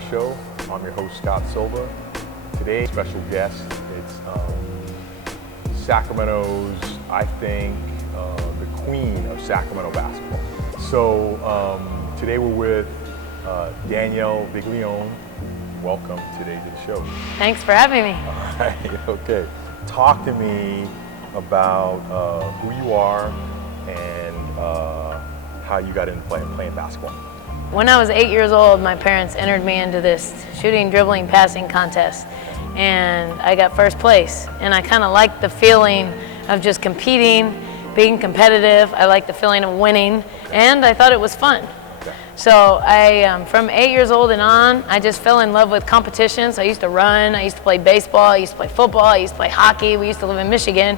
Ball Show. I'm your host, Scott Silva. Today's special guest, it's Sacramento's, I think, the queen of Sacramento basketball. So today we're with Danielle Viglione. Welcome today to the show. Thanks for having me. All right, okay. Talk to me about who you are and how you got into playing basketball. When I was 8 years old, my parents entered me into this shooting, dribbling, passing contest, and I got first place. And I kind of liked the feeling of just competing, being competitive. I liked the feeling of winning, and I thought it was fun. So I, from 8 years old and on, I just fell in love with competitions. I used to run, I used to play baseball, I used to play football, I used to play hockey. We used to live in Michigan,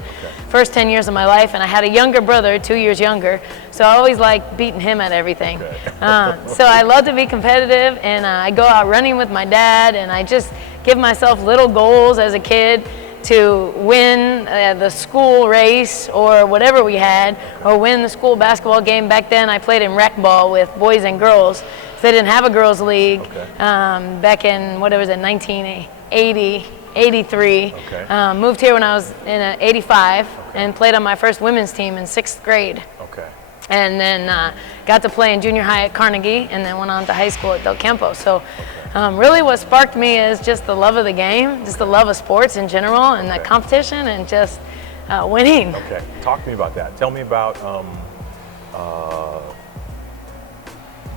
first 10 years of my life, and I had a younger brother, 2 years younger, so I always liked beating him at everything. So I love to be competitive, and I go out running with my dad, and I just give myself little goals as a kid to win the school race or whatever we had, or win the school basketball game. Back then I played in rec ball with boys and girls. They didn't have a girls league back in, 1980, 83. Moved here when I was in 85 and played on my first women's team in 6th grade. And then got to play in junior high at Carnegie, and then went on to high school at Del Campo. So really what sparked me is just the love of the game, just the love of sports in general, and the competition, and just winning. Okay, talk to me about that. Tell me about,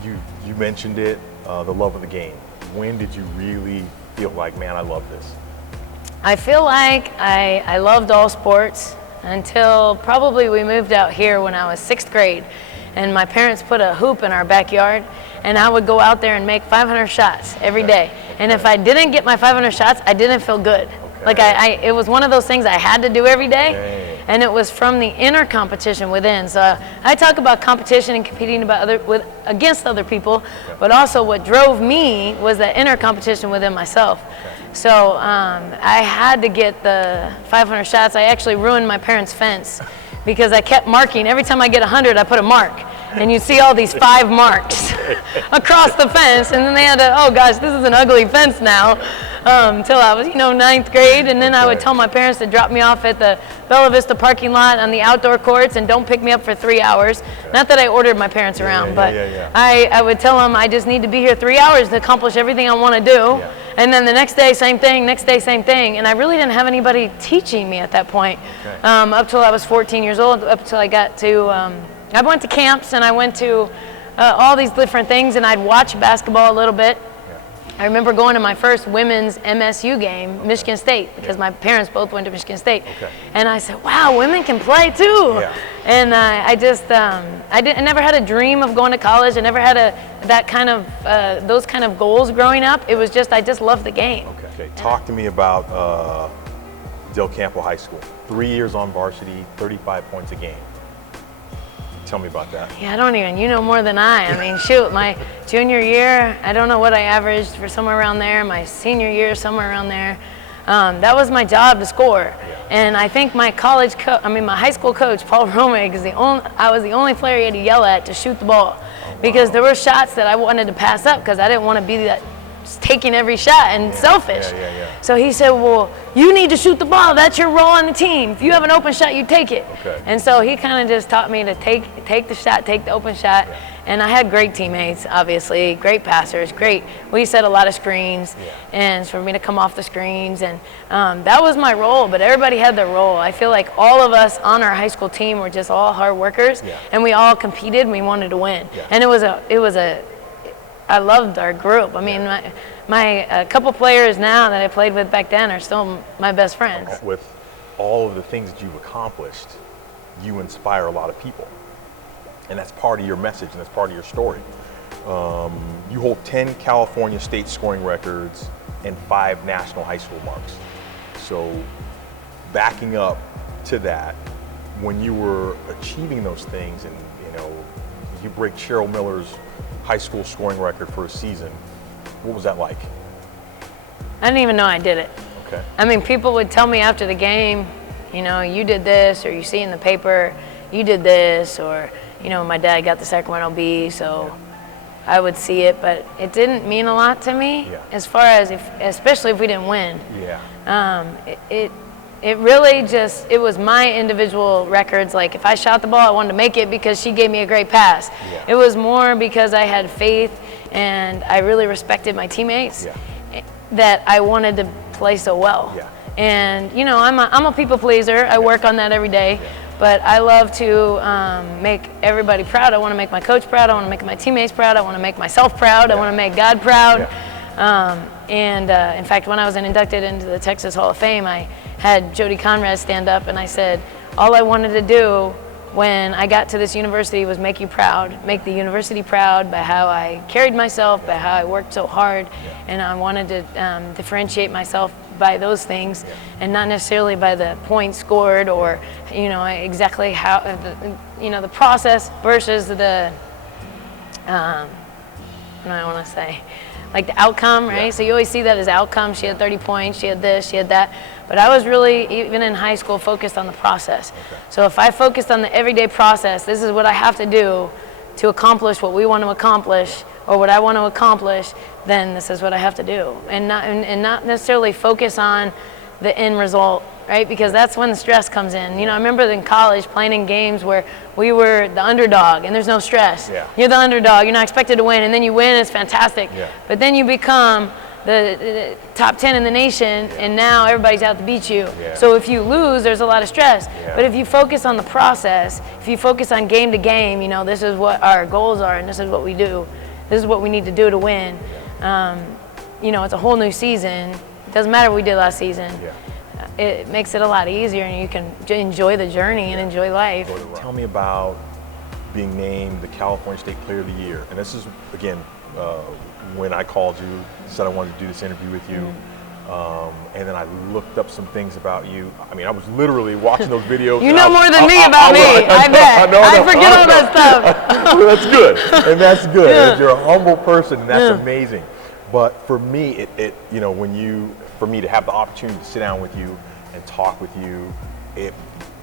you mentioned it, the love of the game. When did you really feel like, man, I love this? I feel like I loved all sports until probably we moved out here when I was 6th grade, and my parents put a hoop in our backyard, and I would go out there and make 500 shots every day. And if I didn't get my 500 shots, I didn't feel good. Like it was one of those things I had to do every day, and it was from the inner competition within. So I talk about competition and competing against other people, but also what drove me was that inner competition within myself. So I had to get the 500 shots. I actually ruined my parents' fence because I kept marking. Every time I get 100, I put a mark. And you see all these 5 marks across the fence, and then they had to, oh gosh, this is an ugly fence now, till I was, 9th grade, and then I would tell my parents to drop me off at the Bella Vista parking lot on the outdoor courts and don't pick me up for 3 hours. Not that I ordered my parents around, but I would tell them I just need to be here 3 hours to accomplish everything I want to do. And then the next day, same thing, next day, same thing. And I really didn't have anybody teaching me at that point, up till I was 14 years old, up till I got to, I went to camps, and I went to all these different things, and I'd watch basketball a little bit. I remember going to my first women's MSU game, Michigan State, because my parents both went to Michigan State. And I said, wow, women can play too. And I never had a dream of going to college. I never had those kind of goals growing up. It was just, I just loved the game. Talk to me about Del Campo High School. 3 years on varsity, 35 points a game. Tell me about that. Yeah, I don't even, you know more than I mean, shoot, my junior year, I don't know what I averaged, for somewhere around there. My senior year, somewhere around there. That was my job, to score. And I think my my high school coach, Paul Romig, I was the only player he had to yell at to shoot the ball. Because there were shots that I wanted to pass up because I didn't want to be that just taking every shot and selfish. So he said, well, you need to shoot the ball. That's your role on the team. If you have an open shot, you take it. And so he kind of just taught me to take the shot, take the open shot. And I had great teammates, obviously, great passers, great. We set a lot of screens, and for me to come off the screens. And that was my role, but everybody had their role. I feel like all of us on our high school team were just all hard workers, and we all competed, and we wanted to win. And I loved our group. I mean, my couple players now that I played with back then are still my best friends. With all of the things that you've accomplished, you inspire a lot of people. And that's part of your message, and that's part of your story. You hold 10 California state scoring records and 5 national high school marks. So backing up to that, when you were achieving those things, and you break Cheryl Miller's high school scoring record for a season, what was that like? I didn't even know I did it. I mean, people would tell me after the game, you did this, or you see in the paper, you did this, or, my dad got the Sacramento Bee, so I would see it, but it didn't mean a lot to me as far as especially if we didn't win. It really just, it was my individual records. Like if I shot the ball, I wanted to make it because she gave me a great pass. It was more because I had faith and I really respected my teammates that I wanted to play so well. And you know, I'm a people pleaser. I work on that every day. But I love to make everybody proud. I want to make my coach proud. I want to make my teammates proud. I want to make myself proud. I want to make God proud. In fact, when I was inducted into the Texas Hall of Fame, I had Jody Conrad stand up and I said, all I wanted to do when I got to this university was make you proud, make the university proud by how I carried myself, by how I worked so hard, and I wanted to differentiate myself by those things and not necessarily by the points scored or, you know, exactly how, the process versus the, what do I want to say? Like the outcome, right? So you always see that as outcome. She had 30 points, she had this, she had that. But I was really, even in high school, focused on the process. So if I focused on the everyday process, this is what I have to do to accomplish what we want to accomplish or what I want to accomplish, then this is what I have to do. And not necessarily focus on the end result, right? Because that's when the stress comes in. You know, I remember in college playing in games where we were the underdog and there's no stress. You're the underdog, you're not expected to win, and then you win, it's fantastic. But then you become the top 10 in the nation, and now everybody's out to beat you. So if you lose, there's a lot of stress. But if you focus on the process, if you focus on game to game, you know, this is what our goals are and this is what we do. This is what we need to do to win. You know, it's a whole new season. It doesn't matter what we did last season. It makes it a lot easier and you can enjoy the journey and enjoy life. Tell me about being named the California State Player of the Year. And this is, again, when I called you, said I wanted to do this interview with you, and then I looked up some things about you. I mean, I was literally watching those videos. You know more than me about me, I bet. I forget all that stuff. That's good, and that's good. You're a humble person, and that's amazing. But for me, you know, for me to have the opportunity to sit down with you and talk with you,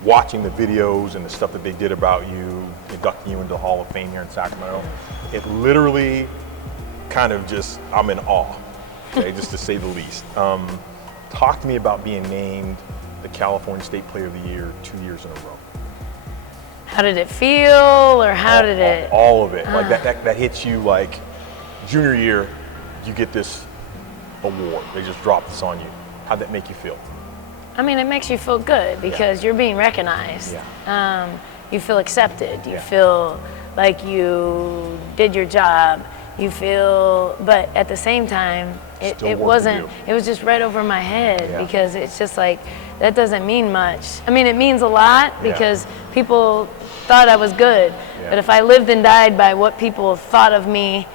watching the videos and the stuff that they did about you, inducting you into the Hall of Fame here in Sacramento, it literally kind of just, I'm in awe, okay, just to say the least. Talk to me about being named the California State Player of the Year 2 years in a row. How did it feel, or how did it? All of it, like that hits you like junior year, you get this award, they just drop this on you. How'd that make you feel? I mean, it makes you feel good because you're being recognized. You feel accepted, you feel like you did your job. You feel, but at the same time, it wasn't, it was just right over my head because it's just like, that doesn't mean much. I mean, it means a lot because people thought I was good, but if I lived and died by what people thought of me,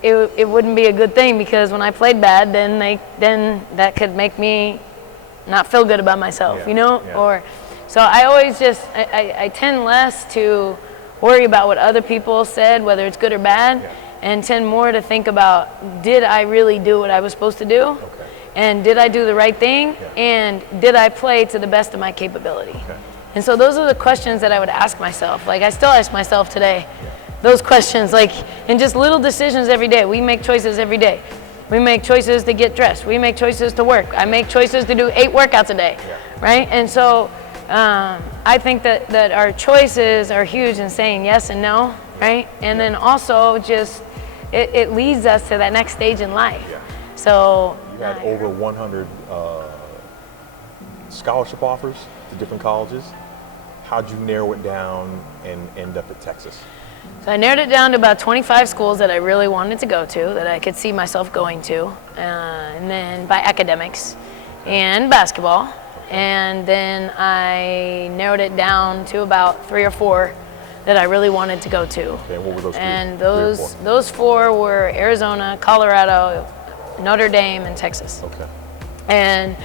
it wouldn't be a good thing because when I played bad, then that could make me not feel good about myself, you know? Or, so I always just, I tend less to worry about what other people said, whether it's good or bad, and tend more to think about, did I really do what I was supposed to do? And did I do the right thing? And did I play to the best of my capability? And so those are the questions that I would ask myself. Like I still ask myself today, those questions, like, and just little decisions every day. We make choices every day. We make choices to get dressed. We make choices to work. I make choices to do 8 workouts a day, right? And so I think that our choices are huge in saying yes and no, right? And then also just, it leads us to that next stage in life. So you had over 100 scholarship offers to different colleges. How'd you narrow it down and end up at Texas? So I narrowed it down to about 25 schools that I really wanted to go to, that I could see myself going to, and then by academics and basketball. And then I narrowed it down to about 3 or 4 that I really wanted to go to. Okay, what were those 3? And those 4 were Arizona, Colorado, Notre Dame, and Texas. Okay. And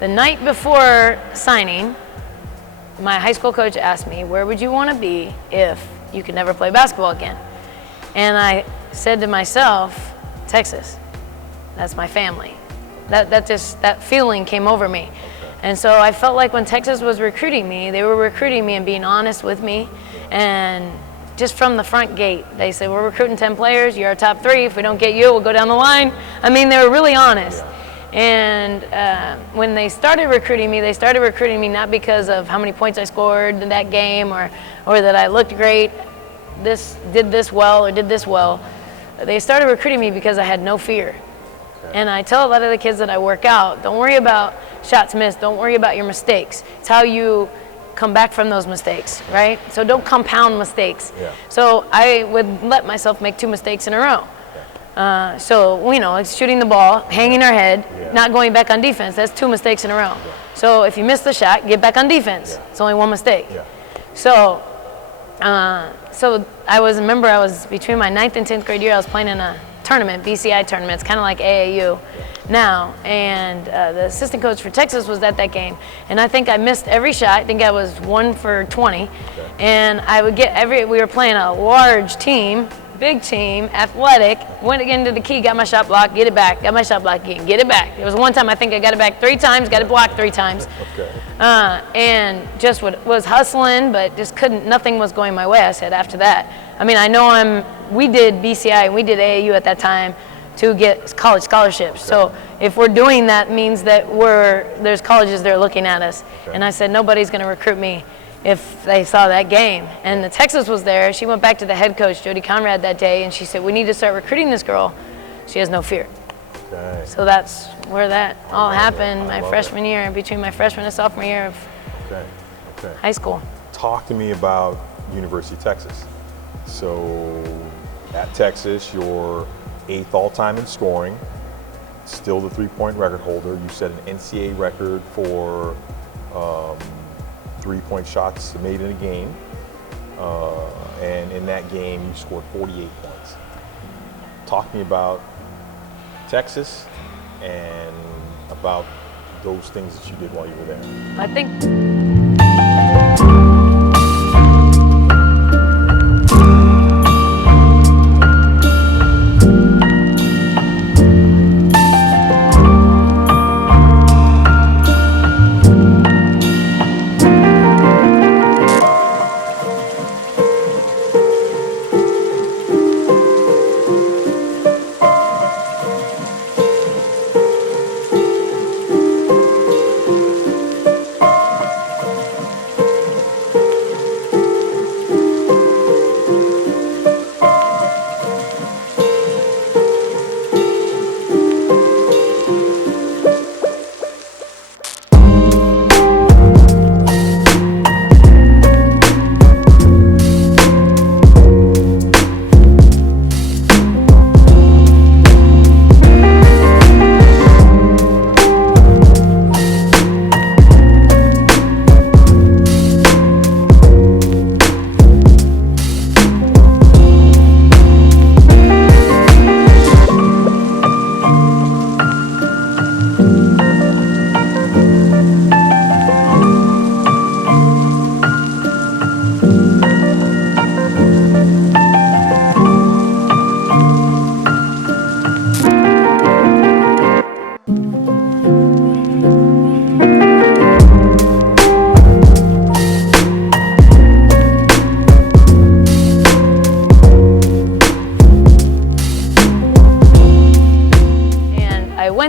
the night before signing, my high school coach asked me, where would you want to be if you could never play basketball again? And I said to myself, Texas. That's my family. That feeling came over me. And so I felt like when Texas was recruiting me, they were recruiting me and being honest with me and just from the front gate. They said, we're recruiting 10 players, you're our top 3. If we don't get you, we'll go down the line. I mean, they were really honest. Yeah. And when they started recruiting me not because of how many points I scored in that game or that I looked great, did this well. They started recruiting me because I had no fear. Okay. And I tell a lot of the kids that I work out, don't worry about shots missed, don't worry about your mistakes. It's how you come back from those mistakes, right? So don't compound mistakes. Yeah. So I would let myself make 2 mistakes in a row. So, you know, like shooting the ball, hanging our head, not going back on defense, that's 2 mistakes in a row. Yeah. So if you miss the shot, get back on defense. Yeah. It's only 1 mistake. Yeah. So I was between my 9th and 10th grade year, I was playing in a tournament, BCI tournament. It's kind of like AAU now. And the assistant coach for Texas was at that game. And I think I missed every shot. I think I was 1 for 20. Okay. And I would we were playing a large team, big team, athletic, went again to the key, got my shot blocked, get it back, got my shot blocked again, get it back. There was one time I think I got it back 3 times, got it blocked 3 times. Okay. And just was hustling, but just nothing was going my way. I said after that, I mean, I know we did BCI and we did AAU at that time to get college scholarships. Okay. So if we're doing that means that there's colleges that are looking at us. Okay. And I said, nobody's gonna recruit me if they saw that game. And the Texas was there. She went back to the head coach, Jody Conrad, that day, and she said, we need to start recruiting this girl. She has no fear. Okay. So that's where that all happened my freshman year, between my freshman and sophomore year of high school. Talk to me about University of Texas. So at Texas, you're 8th all-time in scoring, still the 3-point record holder. You set an NCAA record for 3-point shots made in a game, and in that game you scored 48 points. Talk to me about Texas and about those things that you did while you were there. I think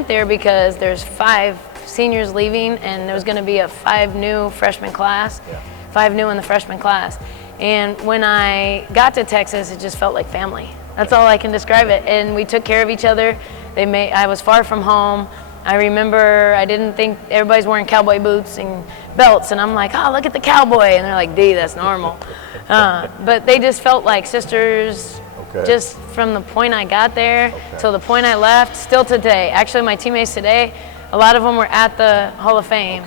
there because there's 5 seniors leaving and there's going to be a 5 new freshman class, 5 new in the freshman class. And when I got to Texas, it just felt like family. That's all I can describe it. And we took care of each other. I was far from home. I remember I didn't think everybody's wearing cowboy boots and belts, and I'm like, oh, look at the cowboy. And they're like, D, that's normal. But they just felt like sisters. Okay. Just from the point I got there till the point I left, still today. Actually, my teammates today, a lot of them were at the Hall of Fame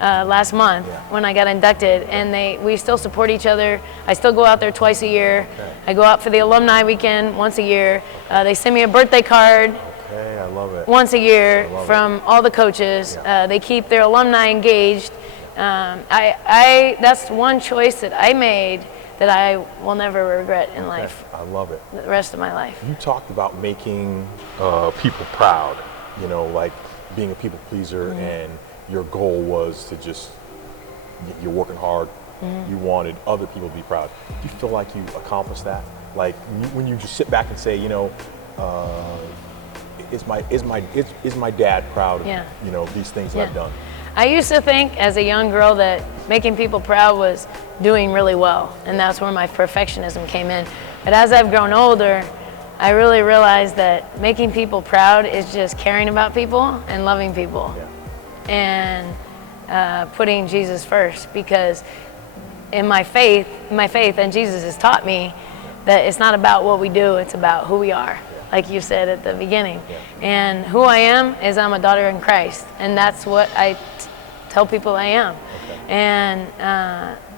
last month when I got inducted, and we still support each other. I still go out there twice a year. I go out for the alumni weekend once a year. They send me a birthday card. Okay, I love it. Once a year from all the coaches. They keep their alumni engaged. That's one choice that I made that I will never regret in life. I love it. The rest of my life. You talked about making people proud, you know, like being a people pleaser, and your goal was to just, you're working hard You wanted other people to be proud. Do you feel like you accomplished that? Like when you just sit back and say, is my dad proud of these things that I've done? I used to think as a young girl that making people proud was doing really well, and that's where my perfectionism came in. But as I've grown older, I really realized that making people proud is just caring about people and loving people, and putting Jesus first. Because in my faith, and Jesus has taught me that it's not about what we do; it's about who we are. Like you said at the beginning. And who I am is I'm a daughter in Christ. And that's what I tell people I am. And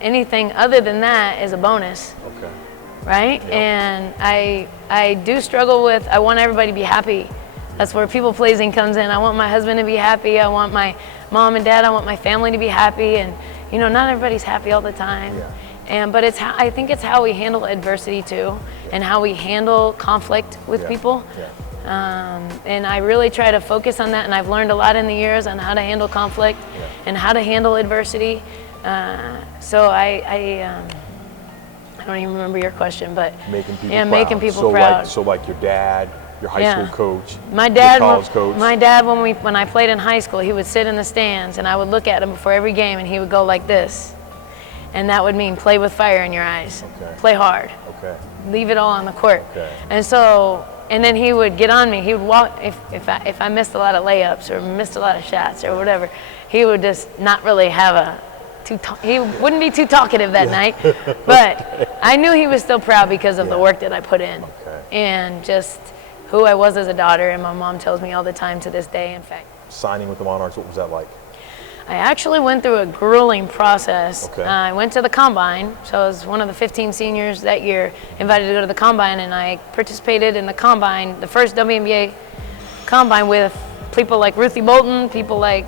anything other than that is a bonus. Right? And I do struggle with, I want everybody to be happy. That's where people pleasing comes in. I want my husband to be happy. I want my mom and dad, I want my family to be happy. And not everybody's happy all the time. But I think it's how we handle adversity too, and how we handle conflict with people. And I really try to focus on that, and I've learned a lot in the years on how to handle conflict and how to handle adversity. So I don't even remember your question, but making people proud. Making people proud. So like your dad, your high school coach, my dad, your college coach. My dad, when I played in high school, he would sit in the stands, and I would look at him before every game, and he would go like this. And that would mean play with fire in your eyes. Play hard. Leave it all on the court. And then he would get on me. He would walk, if I missed a lot of layups or missed a lot of shots or whatever, he would just not really have he wouldn't be too talkative that night. But I knew he was still proud because of the work that I put in. And just who I was as a daughter. And my mom tells me all the time to this day, in fact. Signing with the Monarchs, what was that like? I actually went through a grueling process. I went to the Combine, so I was one of the 15 seniors that year invited to go to the Combine, and I participated in the Combine, the first WNBA Combine, with people like Ruthie Bolton, people like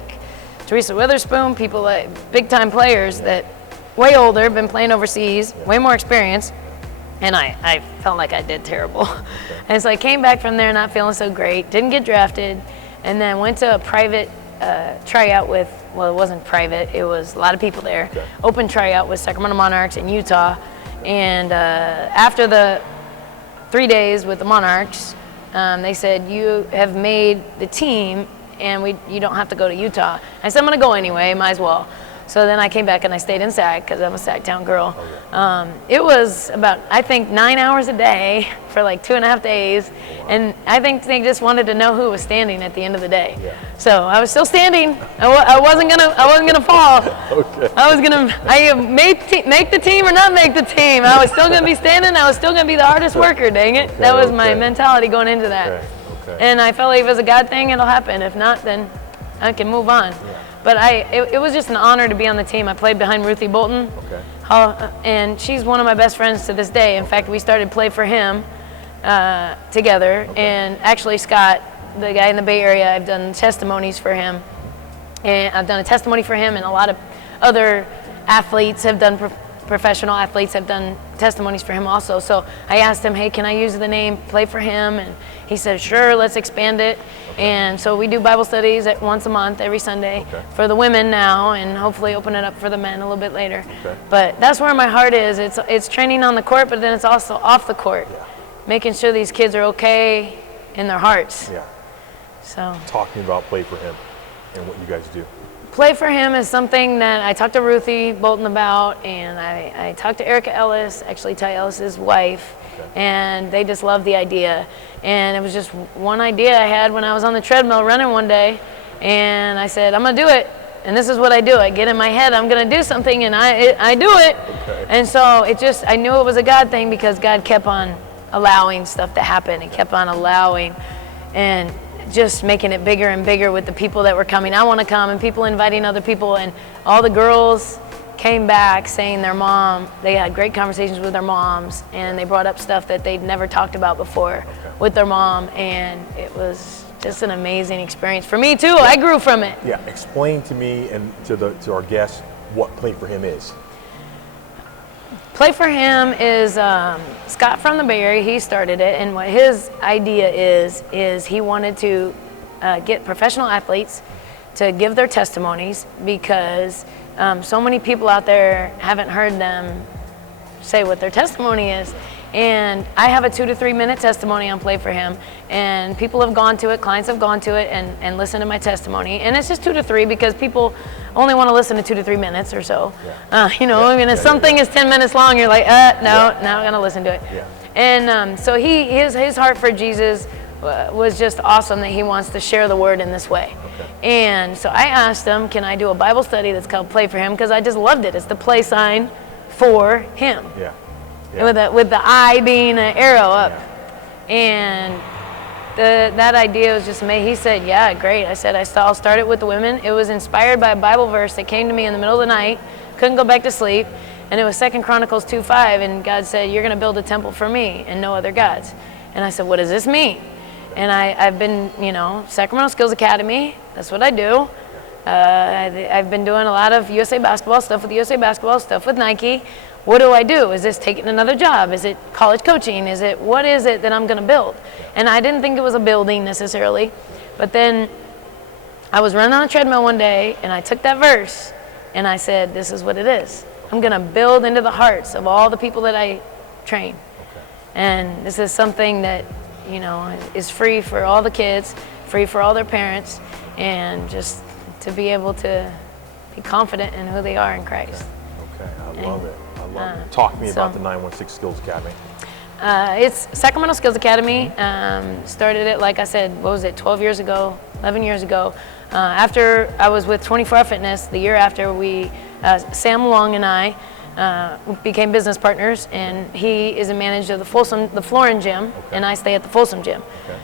Teresa Witherspoon, people like big-time players that way older, been playing overseas, way more experience, and I felt like I did terrible. And so I came back from there not feeling so great, didn't get drafted, and then went to a private tryout with, well, it wasn't private, it was a lot of people there. Open tryout with Sacramento Monarchs in Utah. And after the 3 days with the Monarchs, they said, you have made the team and you don't have to go to Utah. I said, I'm gonna go anyway, might as well. So then I came back and I stayed in Sac because I'm a Sac-town girl. It was about, I think, 9 hours a day for like 2.5 days. And I think they just wanted to know who was standing at the end of the day. So I was still standing. I wasn't gonna fall. I was gonna make the team or not make the team. I was still gonna be standing. I was still gonna be the hardest worker. Dang it! That was my mentality going into that. And I felt like if it was a God thing, it'll happen. If not, then I can move on. But it was just an honor to be on the team. I played behind Ruthie Bolton, and she's one of my best friends to this day. In fact, we started play for him together. And actually, Scott, the guy in the Bay Area, I've done testimonies for him. And I've done a testimony for him, and a lot of other athletes have done, professional athletes have done testimonies for him also. So I asked him, hey, can I use the name, play for him? And he said, sure, let's expand it. And so we do Bible studies once a month, every Sunday, for the women now, and hopefully open it up for the men a little bit later. But that's where my heart is. It's training on the court, but then it's also off the court, making sure these kids are okay in their hearts. So talking about play for him and what you guys do. Play for him is something that I talked to Ruthie Bolton about, and I talked to Erica Ellis, actually Ty Ellis's wife, and they just loved the idea. And it was just one idea I had when I was on the treadmill running one day, and I said, I'm gonna do it. And this is what I do. I get in my head, I'm gonna do something, and I do it. And so I knew it was a God thing because God kept on allowing stuff to happen and kept on allowing and just making it bigger and bigger with the people that were coming. I want to come, and people inviting other people, and all the girls came back saying they had great conversations with their moms, and they brought up stuff that they'd never talked about before with their mom, and it was just an amazing experience for me too. I grew from it. Explain to me and to our guests what Play for Him is. Play for Him is Scott from the Bay Area. He started it, and what his idea is he wanted to get professional athletes to give their testimonies because So many people out there haven't heard them say what their testimony is. And I have a 2 to 3 minute testimony on Play for Him, and people have gone to it, clients have gone to it and listened to my testimony. And it's just 2 to 3 because people only want to listen to 2 to 3 minutes or so. If something is 10 minutes long, you're like, now I'm going to listen to it. Yeah. And so his heart for Jesus was just awesome, that he wants to share the word in this way. Okay. And so I asked him, can I do a Bible study that's called Play for Him? Because I just loved it. It's the play sign for him. Yeah. Yeah. With the eye being an arrow up. Yeah. And that idea was just made. He said, yeah, great. I said, I'll start it with the women. It was inspired by a Bible verse that came to me in the middle of the night. Couldn't go back to sleep. And it was 2 Chronicles 2:5. And God said, you're going to build a temple for me and no other gods. And I said, what does this mean? And I've been, Sacramento Skills Academy. That's what I do. I've been doing a lot of USA Basketball stuff with USA Basketball, stuff with Nike. What do I do? Is this taking another job? Is it college coaching? What is it that I'm going to build? And I didn't think it was a building necessarily. But then I was running on a treadmill one day, and I took that verse, and I said, this is what it is. I'm going to build into the hearts of all the people that I train. Okay. And this is something that, is free for all the kids, free for all their parents, and just to be able to be confident in who they are in Christ. Okay. I love it. Talk to me about the 916 Skills Academy. It's Sacramento Skills Academy. Started it, like I said, 11 years ago. After I was with 24 Hour Fitness, the year after, Sam Long and I became business partners, and he is a manager of the Florin Gym, and I stay at the Folsom Gym. Okay.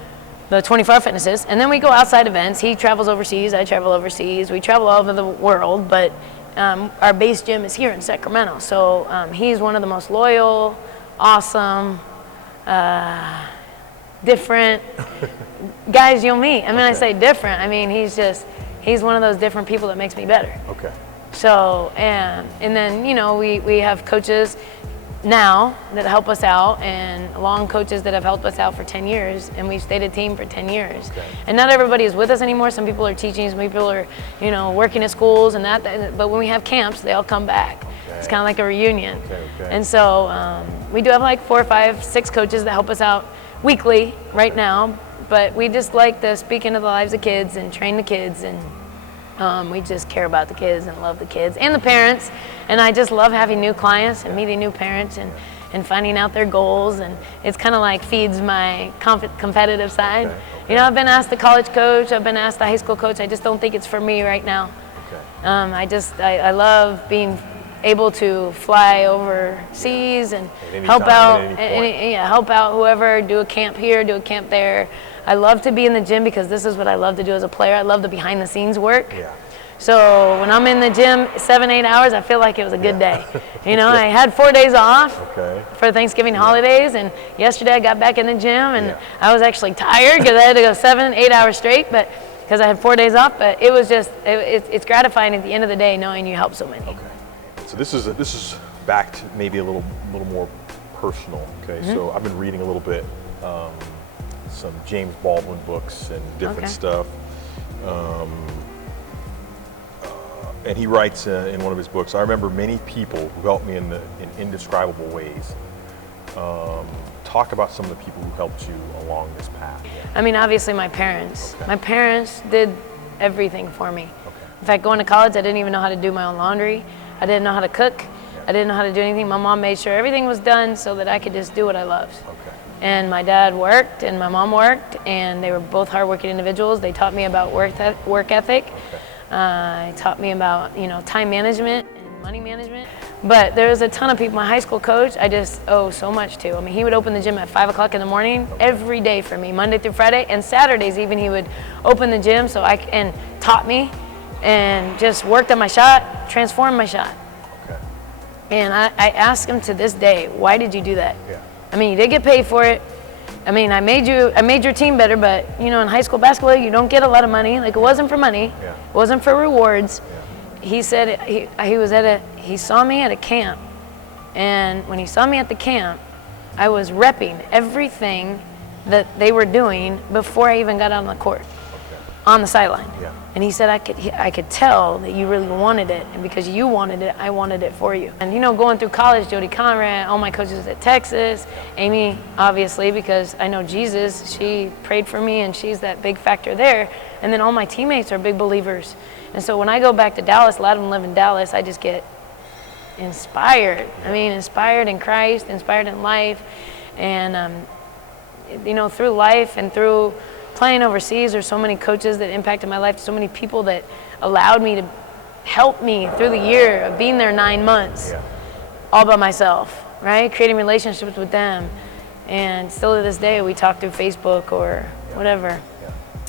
The 24 Hour Fitnesses. And then we go outside events. He travels overseas, I travel overseas. We travel all over the world, but our base gym is here in Sacramento. So he's one of the most loyal, awesome, different guys you'll meet. I mean, I say different. I mean, he's one of those different people that makes me better. Okay. So, and then, we have coaches now that help us out, and long coaches that have helped us out for 10 years, and we've stayed a team for 10 years. Okay. And not everybody is with us anymore. Some people are teaching, some people are, working at schools and that, but when we have camps, they all come back. Okay. It's kind of like a reunion. Okay. And so we do have like 4, 5, 6 coaches that help us out weekly right now, but we just like to speak into the lives of kids and train the kids, and we just care about the kids and love the kids and the parents. And I just love having new clients and meeting new parents and finding out their goals. And it's kind of like feeds my competitive side. Okay. I've been asked the college coach, I've been asked the high school coach. I just don't think it's for me right now. Okay. I love being able to fly overseas and help out whoever, do a camp here, do a camp there. I love to be in the gym because this is what I love to do as a player. I love the behind the scenes work. Yeah. So when I'm in the gym 7-8 hours, I feel like it was a good day. I had 4 days off for Thanksgiving holidays, and yesterday I got back in the gym, and I was actually tired because I had to go 7-8 hours straight, but because I had 4 days off. But it was just it's gratifying at the end of the day knowing you help so many. Okay. So this is back to maybe a little more personal. Okay. Mm-hmm. So I've been reading a little bit. Some James Baldwin books and different stuff. And he writes in one of his books, I remember many people who helped me in indescribable ways. Talk about some of the people who helped you along this path. I mean, obviously my parents. Okay. My parents did everything for me. Okay. In fact, going to college, I didn't even know how to do my own laundry. I didn't know how to cook. Yeah. I didn't know how to do anything. My mom made sure everything was done so that I could just do what I loved. Okay. And my dad worked and my mom worked, and they were both hardworking individuals. They taught me about work ethic. Okay. Taught me about time management and money management. But there was a ton of people. My high school coach, I just owe so much to. I mean, he would open the gym at 5 o'clock in the morning every day for me, Monday through Friday, and Saturdays even he would open the gym and taught me and just worked on my shot, transformed my shot. Okay. And I ask him to this day, why did you do that? Yeah. I mean, you did get paid for it. I mean, I made your team better, but in high school basketball, you don't get a lot of money. Like, it wasn't for money. Yeah. It wasn't for rewards. Yeah. He said he saw me at a camp, and when he saw me at the camp, I was repping everything that they were doing before I even got out on the court, on the sideline. Yeah. And he said, I could tell that you really wanted it, and because you wanted it, I wanted it for you. And you know, going through college, Jody Conrad, all my coaches at Texas, Amy, obviously, because I know Jesus, she prayed for me, and she's that big factor there. And then all my teammates are big believers. And so when I go back to Dallas, a lot of them live in Dallas, I just get inspired. I mean, inspired in Christ, inspired in life. And, you know, through life and through playing overseas, there's so many coaches that impacted my life, so many people that allowed me to help me through the year of being there 9 months, all by myself, right? Creating relationships with them. And still to this day, we talk through Facebook or whatever.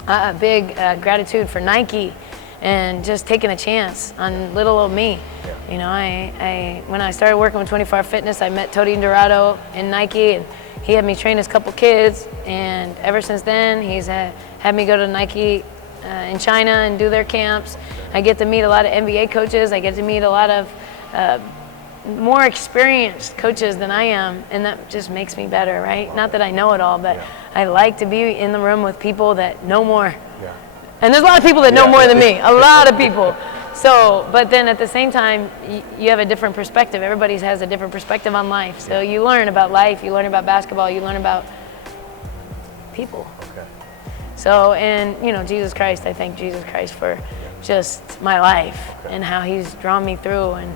A big gratitude for Nike and just taking a chance on little old me. You know, when I started working with 24 Hour Fitness, I met Tony Dorado in Nike, and he had me train his couple kids, and ever since then, he's had me go to Nike in China and do their camps. I get to meet a lot of NBA coaches. I get to meet a lot of more experienced coaches than I am, and that just makes me better, right? Not that I know it all, but I like to be in the room with people that know more. And there's a lot of people that know more than me, a lot of people. So, but then at the same time, you have a different perspective. Everybody has a different perspective on life. So you learn about life, you learn about basketball, you learn about people. So, and you know, Jesus Christ, I thank Jesus Christ for just my life and how he's drawn me through, and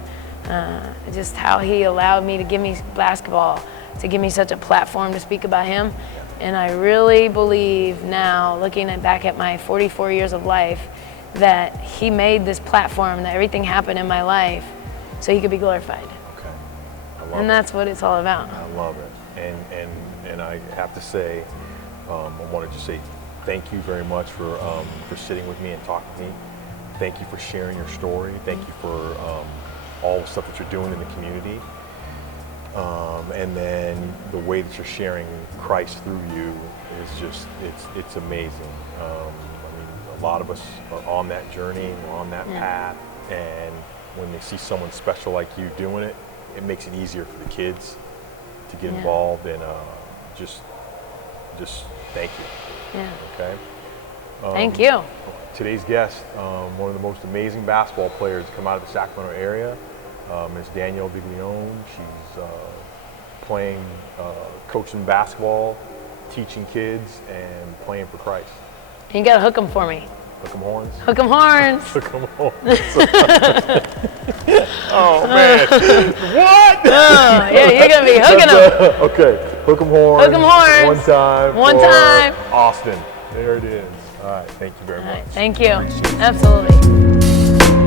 just how he allowed me to give me basketball, to give me such a platform to speak about him. And I really believe now, looking back at my 44 years of life, that he made this platform, that everything happened in my life so he could be glorified. And that's what it's all about. I love it. And I have to say, I wanted to say thank you very much for sitting with me and talking to me. Thank you for sharing your story. Thank you for all the stuff that you're doing in the community. And then the way that you're sharing Christ through you is just, it's amazing. A lot of us are on that journey, we're on that path, and when they see someone special like you doing it, it makes it easier for the kids to get involved, and just thank you. Okay. Thank you. Today's guest, one of the most amazing basketball players to come out of the Sacramento area, is Danielle Viglione. She's playing, coaching basketball, teaching kids, and playing for Christ. You gotta hook them for me. Hook 'em horns? Hook 'em horns. Hook 'em horns. Oh, man. What? Oh, yeah, you're gonna be hooking them. Okay, hook 'em horns. Hook 'em horns. One time. One time. Austin. There it is. All right, thank you very much. All right, thank you. Absolutely.